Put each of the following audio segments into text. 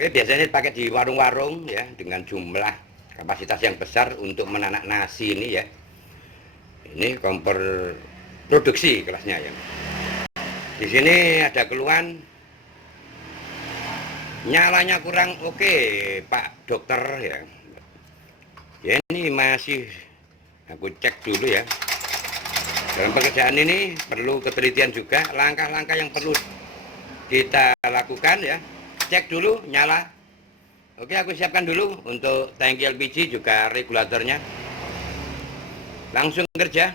Oke, biasanya dipakai di warung-warung ya, dengan jumlah kapasitas yang besar untuk menanak nasi ini ya. Ini kompor produksi kelasnya ya. Di sini ada keluhan nyalanya kurang oke, Pak Dokter ya. Ya ini masih aku cek dulu ya. Dalam pekerjaan ini perlu ketelitian juga, langkah-langkah yang perlu kita lakukan ya. Cek dulu nyala. Oke, aku siapkan dulu untuk tangki LPG juga regulatornya. Langsung kerja.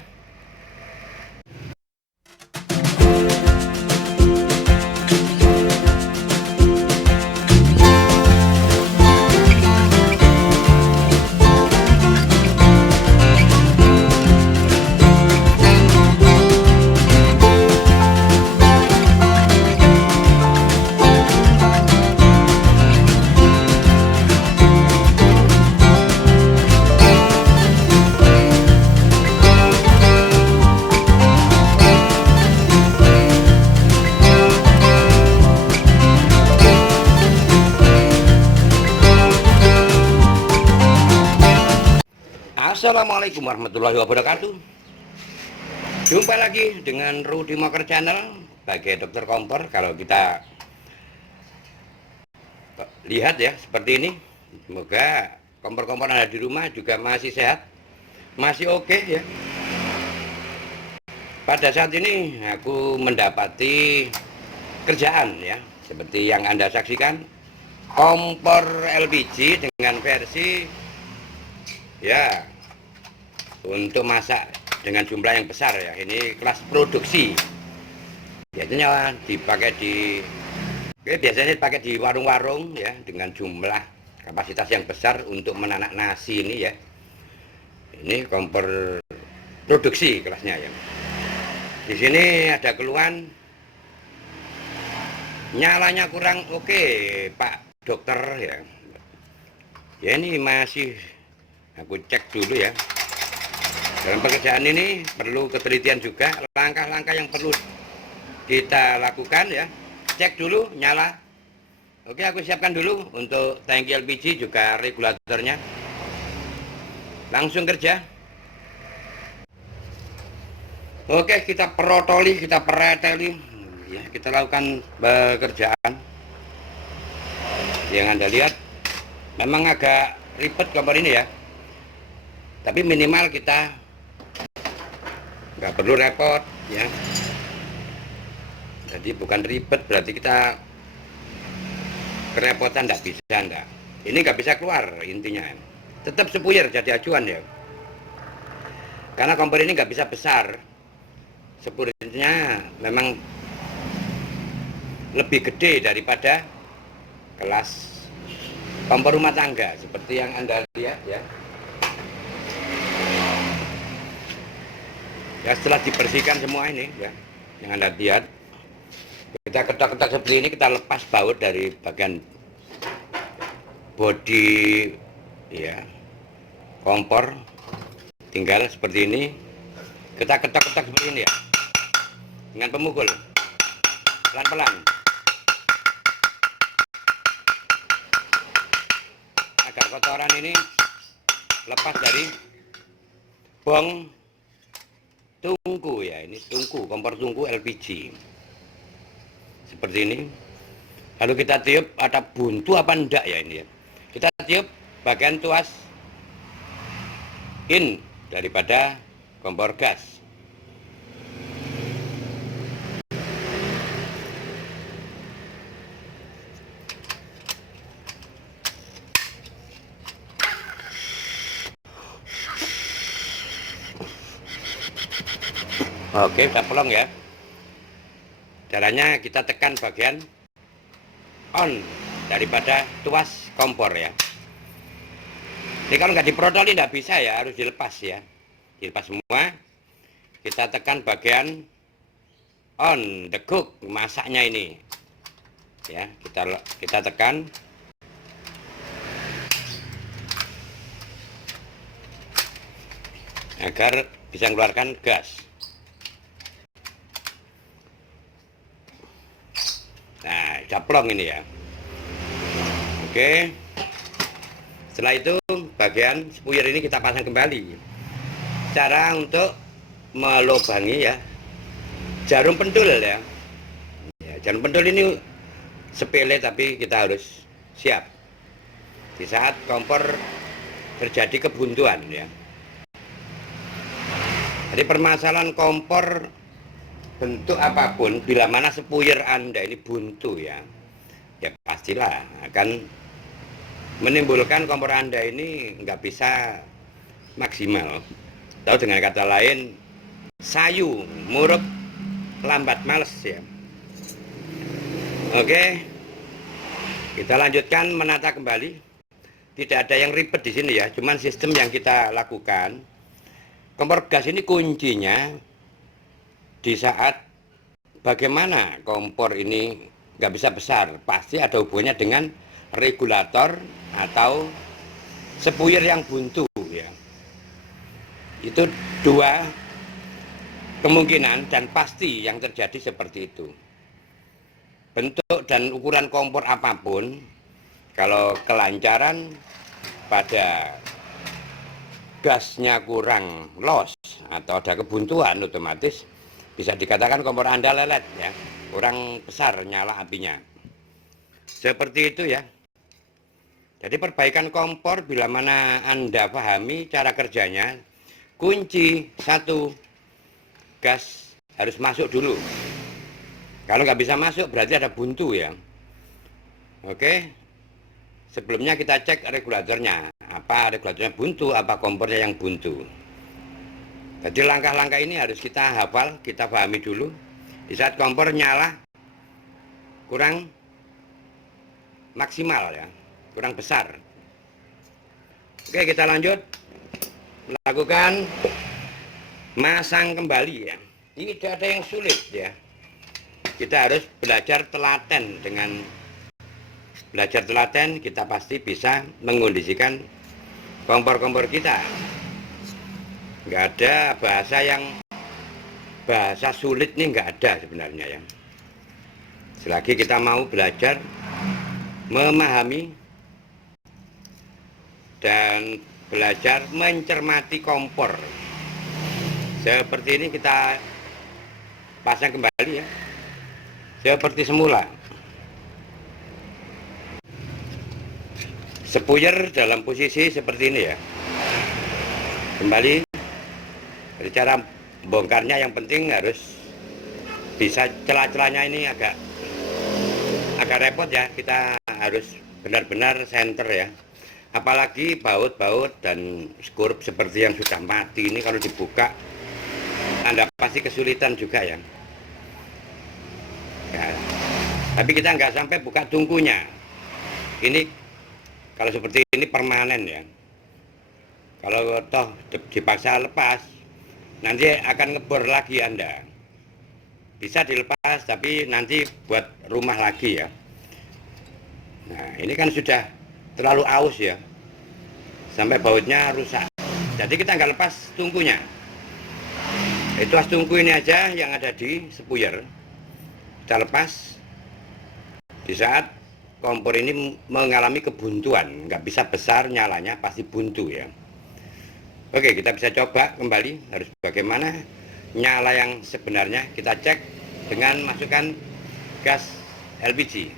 Assalamualaikum warahmatullahi wabarakatuh. Jumpa lagi dengan Rudy Moker Channel sebagai dokter kompor. Kalau kita lihat ya seperti ini, semoga kompor-kompor yang ada di rumah juga masih sehat, masih oke ya. Pada saat ini aku mendapati kerjaan ya, seperti yang Anda saksikan, kompor LPG dengan versi ya untuk masak dengan jumlah yang besar ya. Ini kelas produksi, biasanya dipakai biasanya dipakai di warung-warung ya, dengan jumlah kapasitas yang besar untuk menanak nasi ini ya. Ini kompor produksi kelasnya ya. Di sini ada keluhan nyalanya kurang oke, Pak Dokter ya. Ya ini masih aku cek dulu ya. Dalam pekerjaan ini perlu ketelitian juga, langkah-langkah yang perlu kita lakukan ya. Cek dulu nyala. Oke, aku siapkan dulu untuk tangki LPG juga regulatornya. Langsung kerja. Oke, kita perotoli, kita pereteli ya, kita lakukan pekerjaan. Yang Anda lihat memang agak ribet kompor ini ya, tapi minimal kita nggak perlu repot ya. Jadi bukan ribet berarti kita kerepotan, nggak bisa, enggak. Ini nggak bisa keluar intinya. Tetap sepuyer jadi acuan ya. Karena kompor ini nggak bisa besar. Sepuyernya memang lebih gede daripada kelas kompor rumah tangga seperti yang Anda lihat ya. Ya setelah dibersihkan semua ini ya, yang Anda lihat, kita ketak-ketak seperti ini, kita lepas baut dari bagian bodi ya kompor, tinggal seperti ini kita ketak-ketak seperti ini ya, dengan pemukul pelan-pelan agar kotoran ini lepas dari bong tungku ya. Ini tungku, kompor tungku LPG seperti ini. Lalu kita tiup ada buntu apa enggak ya ini ya. Kita tiup bagian tuas in daripada kompor gas. Oke, kita pelong ya. Caranya kita tekan bagian on daripada tuas kompor ya. Ini kalau nggak diprotoli nggak bisa ya, harus dilepas ya. Dilepas semua. Kita tekan bagian on the cook, masaknya ini. Ya, kita tekan. Agar bisa mengeluarkan gas. Nah, caplong ini ya. Oke, setelah itu bagian spuyer ini kita pasang kembali. Cara untuk melubangi ya, jarum pentul ya. Jarum pentul ini sepele tapi kita harus siap di saat kompor terjadi kebuntuan ya. Jadi permasalahan kompor bentuk apapun, bila mana spuyer Anda ini buntu ya, ya pastilah akan menimbulkan kompor Anda ini nggak bisa maksimal. Atau dengan kata lain, sayu, muruk, lambat, males ya. Oke, kita lanjutkan menata kembali. Tidak ada yang ribet di sini ya, cuman sistem yang kita lakukan. Kompor gas ini kuncinya di saat bagaimana kompor ini nggak bisa besar, pasti ada hubungannya dengan regulator atau spuyer yang buntu ya. Itu dua kemungkinan dan pasti yang terjadi seperti itu. Bentuk dan ukuran kompor apapun, kalau kelancaran pada gasnya kurang los atau ada kebuntuan, otomatis bisa dikatakan kompor Anda lelet ya, kurang besar nyala apinya. Seperti itu ya. Jadi perbaikan kompor bila mana Anda pahami cara kerjanya, kunci satu, gas harus masuk dulu. Kalau nggak bisa masuk berarti ada buntu ya. Oke, sebelumnya kita cek regulatornya, apa regulatornya buntu, apa kompornya yang buntu. Jadi langkah-langkah ini harus kita hafal, kita pahami dulu. Di saat kompor nyala kurang maksimal ya, kurang besar. Oke, kita lanjut melakukan masang kembali ya. Tidak ada yang sulit ya. Kita harus belajar telaten. Dengan belajar telaten kita pasti bisa mengondisikan kompor-kompor kita. Nggak ada bahasa sulit nih, nggak ada sebenarnya ya. Selagi kita mau belajar memahami dan belajar mencermati kompor seperti ini, kita pasang kembali ya seperti semula. Spuyer dalam posisi seperti ini ya. Kembali, dari cara bongkarnya yang penting harus bisa, celah-celahnya ini agak repot ya. Kita harus benar-benar center ya. Apalagi baut-baut dan skrup seperti yang sudah mati ini, kalau dibuka Anda pasti kesulitan juga ya. Ya, tapi kita nggak sampai buka tungkunya. Ini kalau seperti ini permanen ya. Kalau toh dipaksa lepas, nanti akan ngebor lagi Anda. Bisa dilepas, tapi nanti buat rumah lagi ya. Nah, ini kan sudah terlalu aus ya, sampai bautnya rusak. Jadi kita nggak lepas tungkunya. Itu tungku ini aja yang ada di spuyer. Kita lepas di saat kompor ini mengalami kebuntuan, nggak bisa besar nyalanya, pasti buntu ya. Oke, kita bisa coba kembali harus bagaimana nyala yang sebenarnya. Kita cek dengan masukkan gas LPG.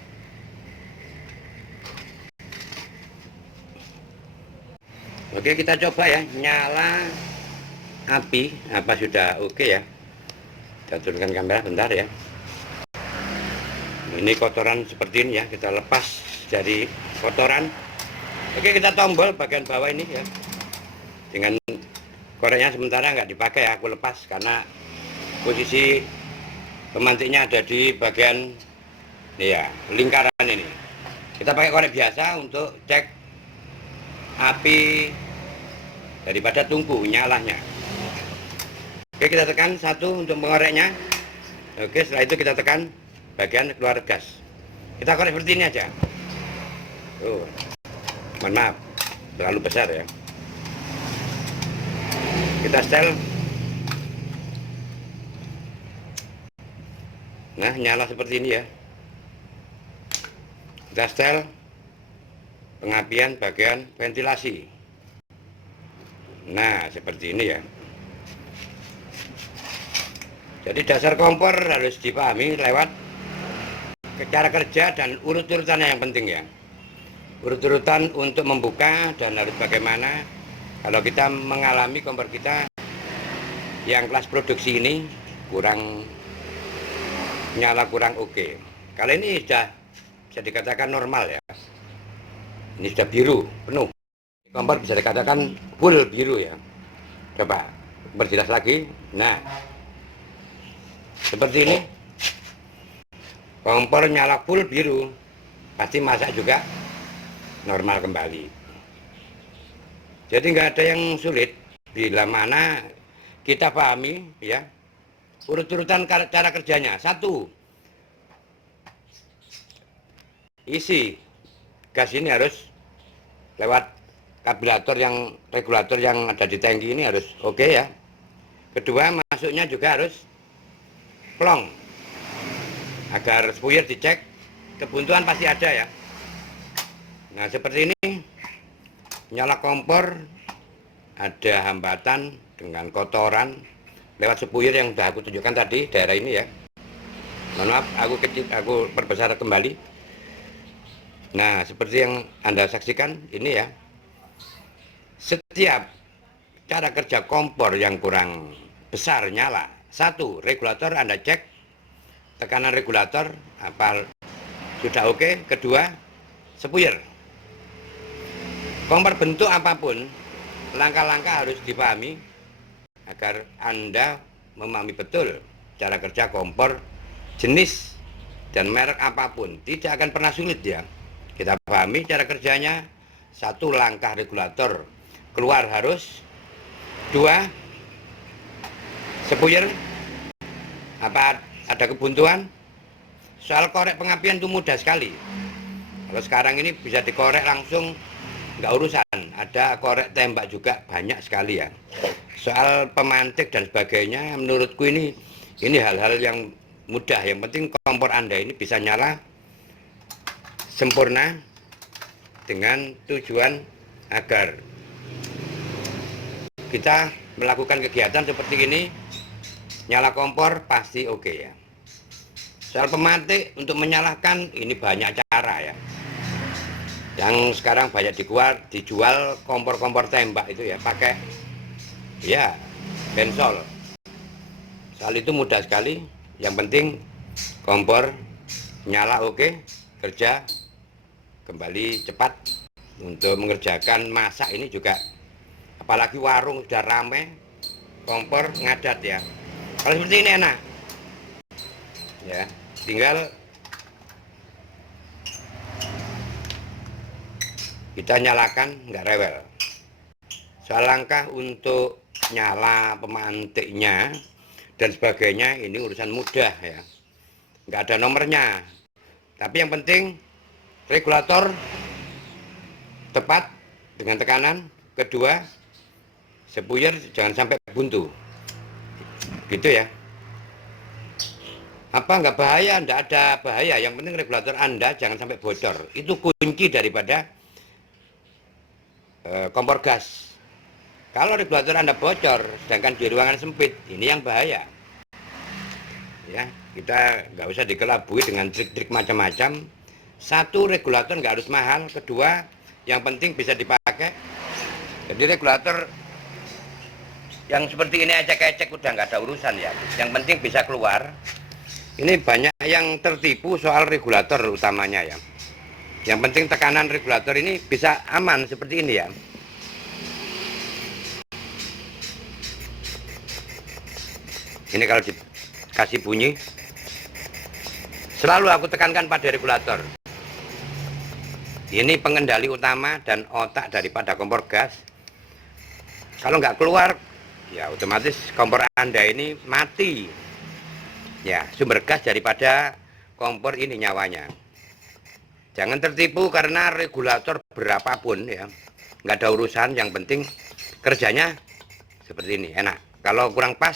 Oke, kita coba ya, nyala api apa sudah oke ya. Kita turunkan kamera bentar ya. Ini kotoran seperti ini ya, kita lepas dari kotoran. Oke, kita tombol bagian bawah ini ya, dengan koreknya sementara nggak dipakai ya, aku lepas karena posisi pemantiknya ada di bagian ini ya, lingkaran ini. Kita pakai korek biasa untuk cek api daripada tungku nyalanya. Oke, kita tekan satu untuk mengoreknya. Oke, setelah itu kita tekan bagian keluar gas. Kita korek seperti ini aja. Mohon maaf, terlalu besar ya. Kita setel. Nah, nyala seperti ini ya. Kita setel. pengapian bagian ventilasi. Nah, seperti ini ya. Jadi dasar kompor harus dipahami lewat cara kerja dan urut-urutannya yang penting ya. Urut-urutan untuk membuka dan harus bagaimana. Kalau kita mengalami kompor kita yang kelas produksi ini kurang nyala, kurang oke. Kali ini sudah bisa dikatakan normal ya. Ini sudah biru penuh. Kompor bisa dikatakan full biru ya. Coba berjelas lagi. Nah, seperti ini. Kompor nyala full biru, pasti masak juga normal kembali. Jadi nggak ada yang sulit bila mana kita pahami ya urut-urutan cara kerjanya. Satu, isi gas ini harus lewat regulator yang ada di tangki ini harus oke ya. Kedua, masuknya juga harus plong agar spuyer dicek, kebuntuan pasti ada ya. Nah, seperti ini nyala kompor ada hambatan dengan kotoran lewat spuyer yang sudah aku tunjukkan tadi daerah ini ya. Mohon maaf, aku perbesar kembali. Nah, seperti yang Anda saksikan ini ya. Setiap cara kerja kompor yang kurang besar nyala, satu, regulator Anda cek tekanan regulator apa sudah oke. Kedua, spuyer. Kompor bentuk apapun, langkah-langkah harus dipahami agar Anda memahami betul cara kerja kompor jenis dan merek apapun. Tidak akan pernah sulit ya. Kita pahami cara kerjanya. Satu, langkah regulator keluar harus. Dua, spuyer apa ada kebuntuan. Soal korek pengapian itu mudah sekali. Kalau sekarang ini bisa dikorek langsung, nggak urusan. Ada korek tembak juga banyak sekali ya. Soal pemantik dan sebagainya, menurutku ini hal-hal yang mudah. Yang penting kompor Anda ini bisa nyala sempurna dengan tujuan agar kita melakukan kegiatan seperti ini. Nyala kompor pasti oke ya. Soal pemantik untuk menyalakan ini banyak cara ya. Yang sekarang banyak dijual kompor-kompor tembak itu ya, pakai ya bensol. Soal itu mudah sekali. Yang penting kompor nyala oke, kerja kembali cepat untuk mengerjakan masak ini juga. Apalagi warung sudah ramai, kompor ngadat ya. Kalau seperti ini enak ya, tinggal kita nyalakan, nggak rewel. Soal langkah untuk nyala pemantiknya dan sebagainya ini urusan mudah ya, nggak ada nomornya. Tapi yang penting regulator tepat dengan tekanan. Kedua, spuyer jangan sampai buntu gitu ya. Apa nggak bahaya? Nggak ada bahaya. Yang penting regulator Anda jangan sampai bocor. Itu kunci daripada kompor gas. Kalau regulator Anda bocor, sedangkan di ruangan sempit, ini yang bahaya. Ya, kita nggak usah dikelabui dengan trik-trik macam-macam. Satu, regulator nggak harus mahal. Kedua, yang penting bisa dipakai. Jadi regulator yang seperti ini ecek-ecek udah nggak ada urusan ya. Yang penting bisa keluar. Ini banyak yang tertipu soal regulator utamanya ya. Yang penting tekanan regulator ini bisa aman seperti ini ya. Ini kalau dikasih bunyi, selalu aku tekankan pada regulator. Ini pengendali utama dan otak daripada kompor gas. Kalau nggak keluar, ya otomatis kompor Anda ini mati. Ya, sumber gas daripada kompor ini nyawanya. Jangan tertipu karena regulator berapapun ya, nggak ada urusan. Yang penting kerjanya seperti ini, enak. Kalau kurang pas,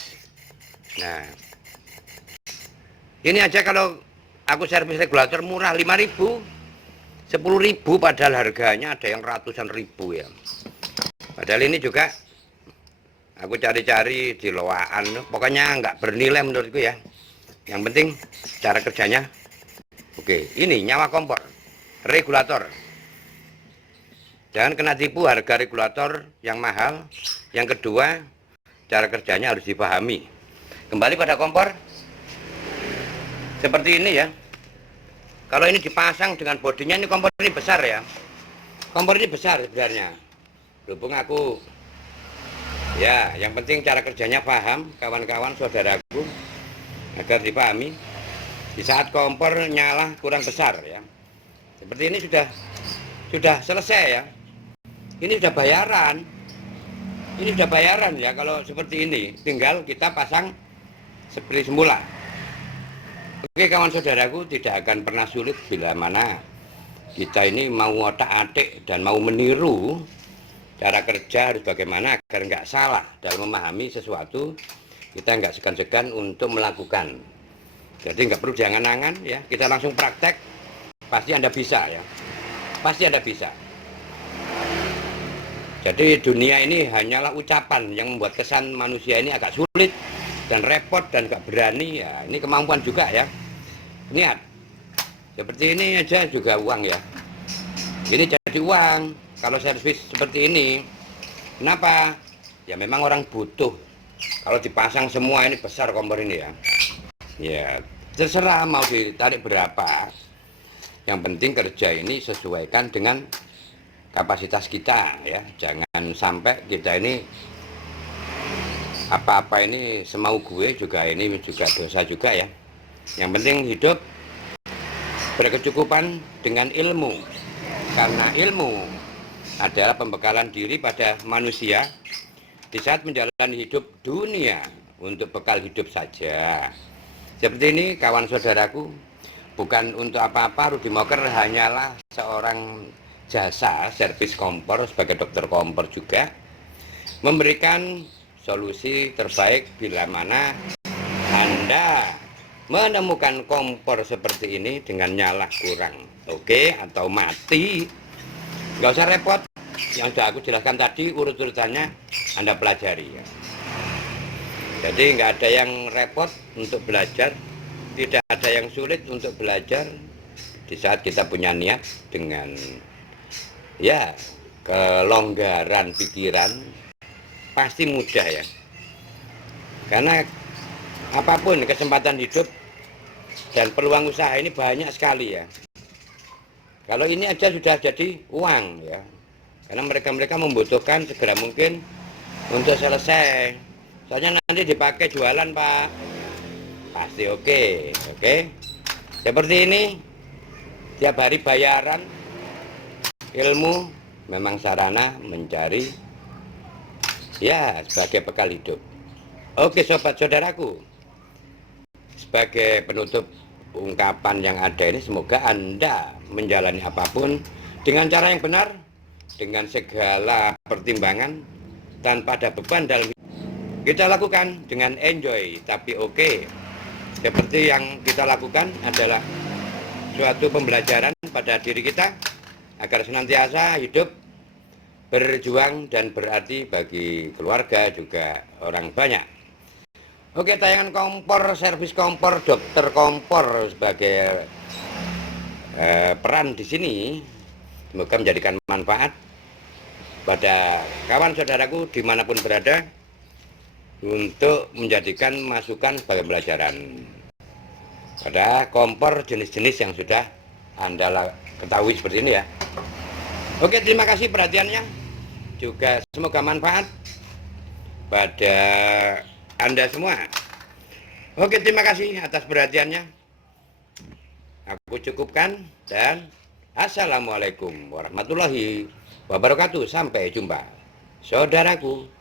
nah ini aja kalau aku servis regulator murah 5.000, 10.000 padahal harganya ada yang ratusan ribu ya. Padahal ini juga aku cari-cari di loaan, pokoknya nggak bernilai menurutku ya. Yang penting cara kerjanya oke. Ini nyawa kompor, regulator. Jangan kena tipu harga regulator yang mahal. Yang kedua, cara kerjanya harus dipahami. Kembali pada kompor seperti ini ya. Kalau ini dipasang dengan bodinya, ini kompor ini besar ya. Kompor ini besar sebenarnya. Berhubung aku ya, yang penting cara kerjanya paham kawan-kawan saudaraku, agar dipahami. Di saat kompor nyala kurang besar ya, seperti ini sudah selesai ya. Ini sudah bayaran. Ini sudah bayaran ya. Kalau seperti ini tinggal kita pasang seperti semula. Oke kawan saudaraku, tidak akan pernah sulit bila mana kita ini mau otak-atik dan mau meniru cara kerja harus bagaimana agar nggak salah dalam memahami sesuatu. Kita nggak segan-segan untuk melakukan. Jadi nggak perlu jangan-angan ya, kita langsung praktek, pasti Anda bisa ya, pasti Anda bisa. Jadi dunia ini hanyalah ucapan yang membuat kesan manusia ini agak sulit dan repot dan gak berani ya. Ini kemampuan juga ya. Lihat, seperti ini aja juga uang ya. Ini jadi uang kalau servis seperti ini. Kenapa? Ya memang orang butuh. Kalau dipasang semua ini besar kompor ini ya. Ya terserah mau ditarik berapa. Yang penting kerja ini sesuaikan dengan kapasitas kita ya. Jangan sampai kita ini apa-apa ini semau gue juga, ini juga dosa juga ya. Yang penting hidup berkecukupan dengan ilmu, karena ilmu adalah pembekalan diri pada manusia di saat menjalani hidup dunia untuk bekal hidup saja. Seperti ini kawan saudaraku, bukan untuk apa-apa. Rudi Moker hanyalah seorang jasa servis kompor sebagai dokter kompor juga, memberikan solusi terbaik bila mana Anda menemukan kompor seperti ini dengan nyala kurang oke atau mati. Nggak usah repot, yang sudah aku jelaskan tadi urut-urutannya Anda pelajari ya. Jadi nggak ada yang repot untuk belajar, tidak ada yang sulit untuk belajar di saat kita punya niat dengan ya kelonggaran pikiran. Pasti mudah ya, karena apapun kesempatan hidup dan peluang usaha ini banyak sekali ya. Kalau ini aja sudah jadi uang ya, karena mereka membutuhkan segera mungkin untuk selesai. Soalnya nanti dipakai jualan Pak, pasti oke. Seperti ini tiap hari bayaran. Ilmu memang sarana mencari ya sebagai bekal hidup. Oke sobat saudaraku, sebagai penutup ungkapan yang ada ini, semoga Anda menjalani apapun dengan cara yang benar, dengan segala pertimbangan, tanpa ada beban dalam hidup. Kita lakukan dengan enjoy tapi oke. Seperti yang kita lakukan adalah suatu pembelajaran pada diri kita agar senantiasa hidup berjuang dan berarti bagi keluarga juga orang banyak. Oke, tayangan kompor, servis kompor, dokter kompor sebagai peran di sini semoga menjadikan manfaat pada kawan saudaraku dimanapun berada, untuk menjadikan masukan sebagai pelajaran pada kompor jenis-jenis yang sudah Anda ketahui seperti ini ya. Oke, terima kasih perhatiannya. Juga semoga manfaat pada Anda semua. Oke, terima kasih atas perhatiannya. Aku cukupkan dan assalamualaikum warahmatullahi wabarakatuh. Sampai jumpa saudaraku.